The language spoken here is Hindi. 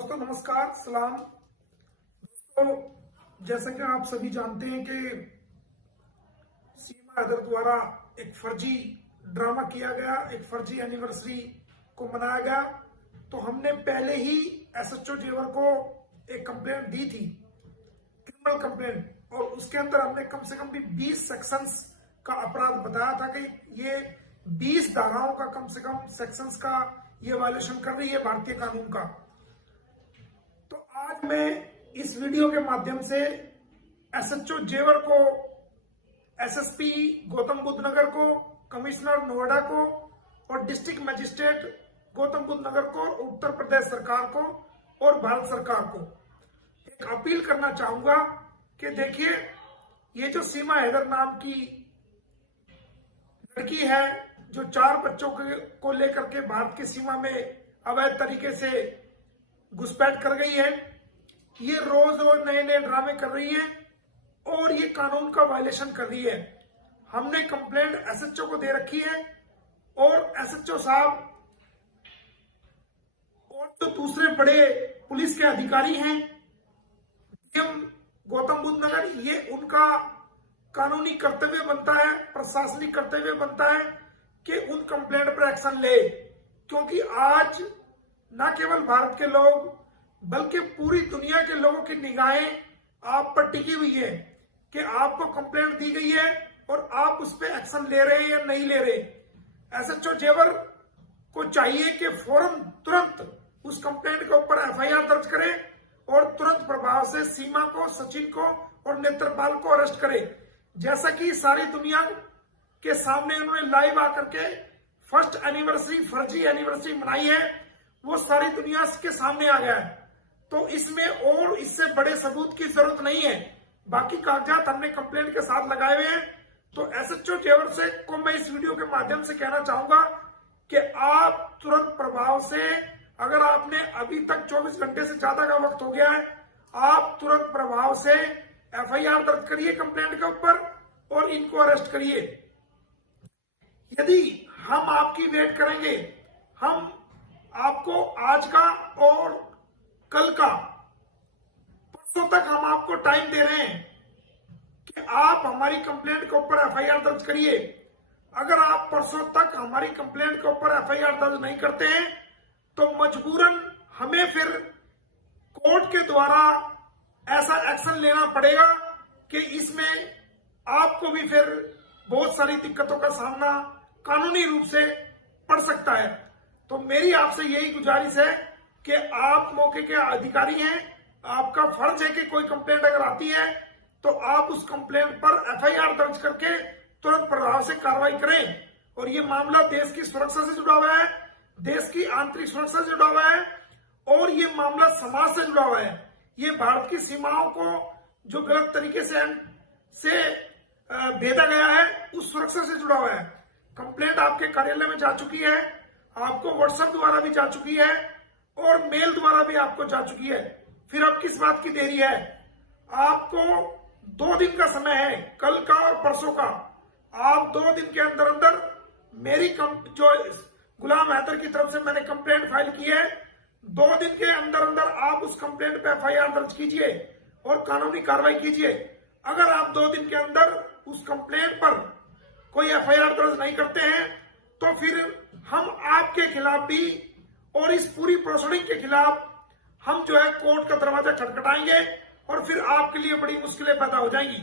दोस्तों नमस्कार सलाम। दोस्तों जैसा कि आप सभी जानते हैं कि सीमा हैदर द्वारा एक फर्जी ड्रामा किया गया, एक फर्जी एनिवर्सरी को मनाया गया। तो हमने पहले ही एसएचओ जेवर को एक कंप्लेंट दी थी, क्रिमिनल कंप्लेंट, और उसके अंदर हमने कम से कम भी 20 सेक्शंस का अपराध बताया था कि ये 20 धाराओं का कम से कम सेक्शंस का ये वायलेशन कर रही है भारतीय कानून का। तो आज मैं इस वीडियो के माध्यम से एसएचओ जेवर को, एसएसपी गौतम बुद्ध नगर को, कमिश्नर नोएडा को और डिस्ट्रिक्ट मजिस्ट्रेट गौतम बुद्ध नगर को, उत्तर प्रदेश सरकार को और भारत सरकार को एक अपील करना चाहूंगा कि देखिए, ये जो सीमा हैदर नाम की लड़की है जो 4 बच्चों को लेकर के भारत की सीमा में अवैध तरीके से घुसपैठ कर गई है, ये रोज रोज नए नए ड्रामे कर रही है और ये कानून का वायलेशन कर रही है। हमने कंप्लेंट एसएचओ को दे रखी है और एसएचओ साहब और जो दूसरे बड़े पुलिस के अधिकारी हैं, डीएम गौतम बुद्ध नगर, ये उनका कानूनी कर्तव्य बनता है, प्रशासनिक कर्तव्य बनता है कि उन कंप्लेंट पर एक्शन ले, क्योंकि आज न केवल भारत के लोग बल्कि पूरी दुनिया के लोगों की निगाहें आप पर टिकी हुई है कि आपको कंप्लेंट दी गई है और आप उस पर एक्शन ले रहे हैं या नहीं ले रहे। एसएचओ जेवर को चाहिए कि फौरन तुरंत उस कंप्लेंट के ऊपर एफआईआर दर्ज करें और तुरंत प्रभाव से सीमा को, सचिन को और नेत्रपाल को अरेस्ट करे। जैसा कि सारी दुनिया के सामने उन्होंने लाइव आकर के फर्स्ट एनिवर्सरी, फर्जी एनिवर्सरी मनाई है, वो सारी दुनिया के सामने आ गया है। तो इसमें और इससे बड़े सबूत की जरूरत नहीं है। बाकी कागजात हमने कंप्लेंट के साथ लगाए हुए हैं। तो एसएचओ जेवर से को मैं इस वीडियो के माध्यम से कहना चाहूंगा कि आप तुरंत प्रभाव से, अगर आपने अभी तक 24 घंटे से ज्यादा का वक्त हो गया है, आप तुरंत प्रभाव से एफआईआर दर्ज करिए कंप्लेंट के ऊपर और इनको अरेस्ट करिए। यदि हम आपकी वेट करेंगे, हम आपको आज का और कल का, परसों तक हम आपको टाइम दे रहे हैं कि आप हमारी कंप्लेंट के ऊपर एफआईआर दर्ज करिए। अगर आप परसों तक हमारी कंप्लेंट के ऊपर एफआईआर दर्ज नहीं करते हैं तो मजबूरन हमें फिर कोर्ट के द्वारा ऐसा एक्शन लेना पड़ेगा कि इसमें आपको भी फिर बहुत सारी दिक्कतों का सामना कानूनी रूप से पड़ सकता है। तो मेरी आपसे यही गुजारिश है कि आप मौके के अधिकारी हैं, आपका फर्ज है कि कोई कंप्लेंट अगर आती है तो आप उस कंप्लेंट पर एफआईआर दर्ज करके तुरंत प्रभाव से कार्रवाई करें। और ये मामला देश की सुरक्षा से जुड़ा हुआ है, देश की आंतरिक सुरक्षा से जुड़ा हुआ है और ये मामला समाज से जुड़ा हुआ है। ये भारत की सीमाओं को जो गलत तरीके से भेदा गया है उस सुरक्षा से जुड़ा हुआ है। कंप्लेंट आपके कार्यालय में जा चुकी है, आपको व्हाट्सएप द्वारा भी जा चुकी है और मेल द्वारा भी आपको जा चुकी है। फिर अब किस बात की देरी है? आपको 2 दिन का समय है, कल का और परसों का। आप 2 दिन के अंदर अंदर मेरी जो गुलाम हैदर की तरफ से मैंने कंप्लेंट फाइल की है, 2 दिन के अंदर अंदर आप उस कंप्लेंट पे एफआईआर दर्ज कीजिए और कानूनी कार्रवाई कीजिए। अगर आप 2 दिन के अंदर उस कंप्लेंट पर कोई एफआईआर दर्ज नहीं करते हैं तो फिर हम आपके खिलाफ भी और इस पूरी प्रोसीडिंग के खिलाफ हम जो है कोर्ट का दरवाजा खटखटाएंगे और फिर आपके लिए बड़ी मुश्किलें पैदा हो जाएंगी।